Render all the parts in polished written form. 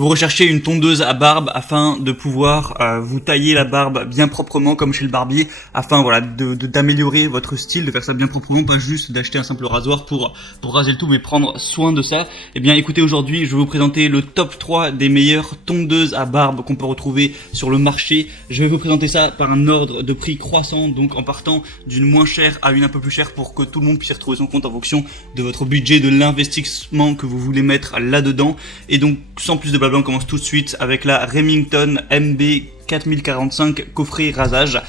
Vous recherchez une tondeuse à barbe afin de pouvoir vous tailler la barbe bien proprement comme chez le barbier, afin voilà d'améliorer votre style, de faire ça bien proprement, pas juste d'acheter un simple rasoir pour raser le tout, mais prendre soin de ça. Eh bien écoutez, aujourd'hui je vais vous présenter le top 3 des meilleures tondeuses à barbe qu'on peut retrouver sur le marché. Je vais vous présenter ça par un ordre de prix croissant, donc en partant d'une moins chère à une un peu plus chère pour que tout le monde puisse retrouver son compte en fonction de votre budget, de l'investissement que vous voulez mettre là-dedans. Et donc sans plus de blabla, on commence tout de suite avec la Remington MB 4045 coffret rasage.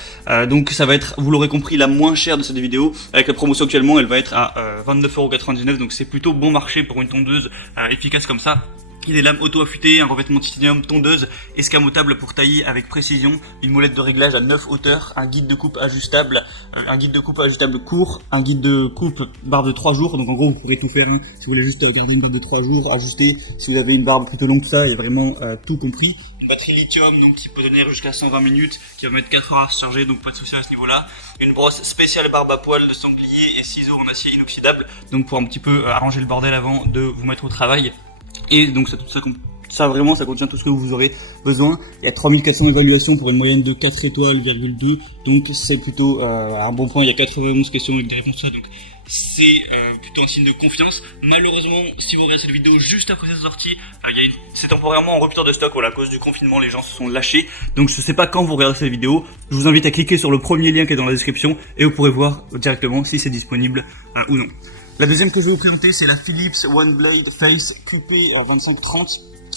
Donc ça va être, vous l'aurez compris, la moins chère de cette vidéo. Avec la promotion actuellement, elle va être à 29,99 €, donc c'est plutôt bon marché pour une tondeuse efficace comme ça. Il y a des lames auto-affûtées, un revêtement titanium, tondeuse escamotable pour tailler avec précision, une molette de réglage à 9 hauteurs, un guide de coupe ajustable, court, un guide de coupe barbe de 3 jours, donc en gros vous pourrez tout faire, hein. Si vous voulez juste garder une barbe de 3 jours, ajuster, si vous avez une barbe plutôt longue que ça, il y a vraiment tout compris. Une batterie lithium donc qui peut tenir jusqu'à 120 minutes, qui va mettre 4 heures à se charger, donc pas de souci à ce niveau-là. Une brosse spéciale barbe à poil de sanglier et ciseaux en acier inoxydable, donc pour un petit peu arranger le bordel avant de vous mettre au travail. Et donc ça vraiment, ça contient tout ce que vous aurez besoin. Il y a 3400 évaluations pour une moyenne de 4 étoiles, 2, donc c'est plutôt un bon point. Il y a 91 questions avec des réponses, donc c'est plutôt un signe de confiance. Malheureusement, si vous regardez cette vidéo juste après sa sortie, c'est temporairement en rupture de stock. Voilà, à cause du confinement, les gens se sont lâchés. Donc je sais pas quand vous regardez cette vidéo. Je vous invite à cliquer sur le premier lien qui est dans la description et vous pourrez voir directement si c'est disponible ou non. La deuxième que je vais vous présenter, c'est la Philips One Blade Face QP 2530.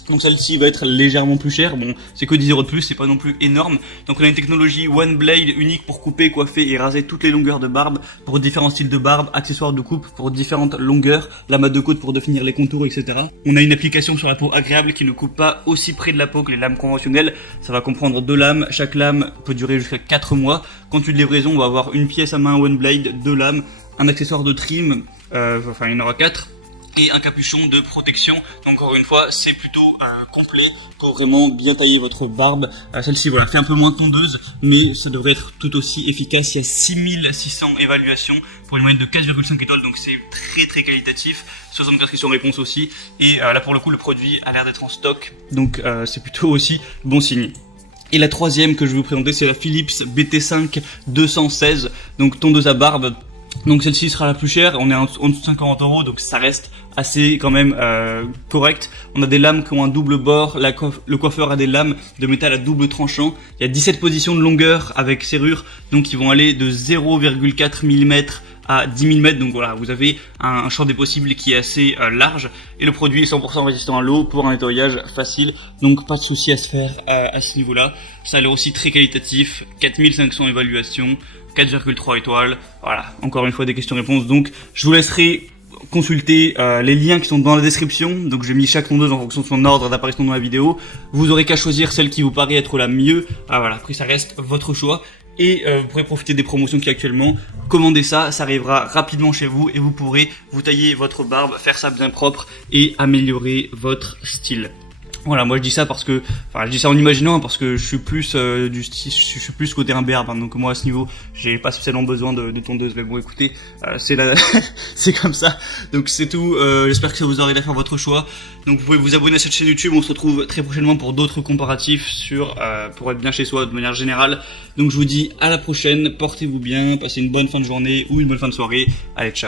Donc celle-ci va être légèrement plus chère, bon c'est que 10 € de plus, c'est pas non plus énorme. Donc on a une technologie One Blade unique pour couper, coiffer et raser toutes les longueurs de barbe, pour différents styles de barbe, accessoires de coupe pour différentes longueurs, lame à deux côtes pour définir les contours, etc. On a une application sur la peau agréable qui ne coupe pas aussi près de la peau que les lames conventionnelles. Ça va comprendre 2 lames, chaque lame peut durer jusqu'à 4 mois. Compte-tenu de livraison, on va avoir une pièce à main One Blade, 2 lames, un accessoire de trim, enfin il y en aura 4. Et un capuchon de protection. Donc encore une fois, c'est plutôt complet pour vraiment bien tailler votre barbe. Celle-ci, voilà, fait un peu moins tondeuse, mais ça devrait être tout aussi efficace. Il y a 6600 évaluations pour une moyenne de 4,5 étoiles, donc c'est très qualitatif. 75 questions-réponses aussi. Et là pour le coup, le produit a l'air d'être en stock, donc c'est plutôt aussi bon signe. Et la troisième que je vais vous présenter, c'est la Philips BT5 216, donc tondeuse à barbe. Donc celle-ci sera la plus chère, on est en dessous de 50 €, donc ça reste assez quand même correct. On a des lames qui ont un double bord, le coiffeur a des lames de métal à double tranchant. Il y a 17 positions de longueur avec serrure, donc ils vont aller de 0,4 mm à 10 mm, donc voilà, vous avez un champ des possibles qui est assez large, et le produit est 100% résistant à l'eau pour un nettoyage facile, donc pas de souci à se faire à ce niveau-là. Ça a l'air aussi très qualitatif, 4500 évaluations, 4,3 étoiles, voilà, encore une fois des questions-réponses, donc je vous laisserai consulter les liens qui sont dans la description. Donc j'ai mis chaque tondeuse en fonction de son ordre d'apparition dans la vidéo. Vous aurez qu'à choisir celle qui vous paraît être la mieux. Voilà, après ça reste votre choix. Et vous pourrez profiter des promotions qui actuellement. Commandez ça, ça arrivera rapidement chez vous et vous pourrez vous tailler votre barbe, faire ça bien propre et améliorer votre style. Voilà, moi je dis ça parce que, enfin je dis ça en imaginant, parce que je suis plus du style, je suis plus côté imberbe, hein, donc moi à ce niveau, j'ai pas spécialement besoin de tondeuse, mais bon écoutez, c'est c'est comme ça, donc c'est tout. J'espère que ça vous aura aidé à faire votre choix. Donc vous pouvez vous abonner à cette chaîne YouTube, on se retrouve très prochainement pour d'autres comparatifs sur pour être bien chez soi de manière générale. Donc je vous dis à la prochaine, portez-vous bien, passez une bonne fin de journée ou une bonne fin de soirée, allez ciao.